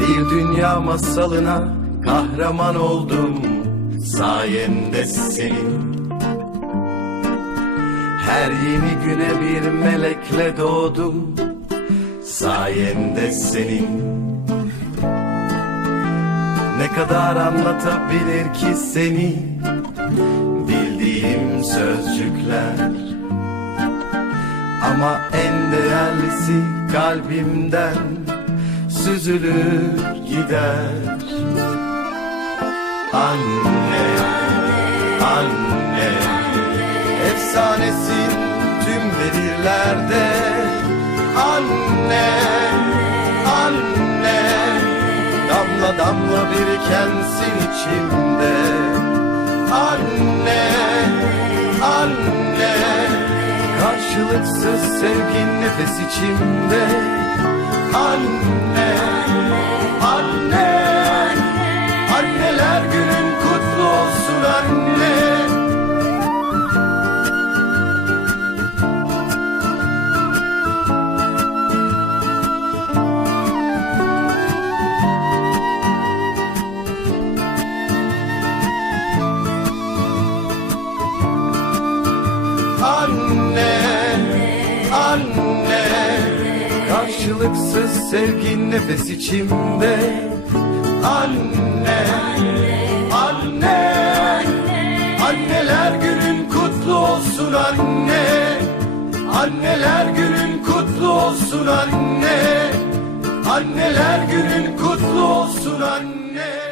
Bir dünya masalına kahraman oldum sayende senin. Her yeni güne bir melekle doğdum sayende senin. Ne kadar anlatabilir ki seni bildiğim sözcükler? Ama en değerlisi kalbimden süzülür gider. Anne, anne Efsanesin tüm devirlerde Anne, anne Damla damla birikensin içimde. Anne, anne Karşılıksız sevgin nefes içimde Anne, anne Karşılıksız sevgin nefes içimde. Anne, anne Anneler günün kutlu olsun anne. Anneler günün kutlu olsun anne. Anneler günün kutlu olsun anne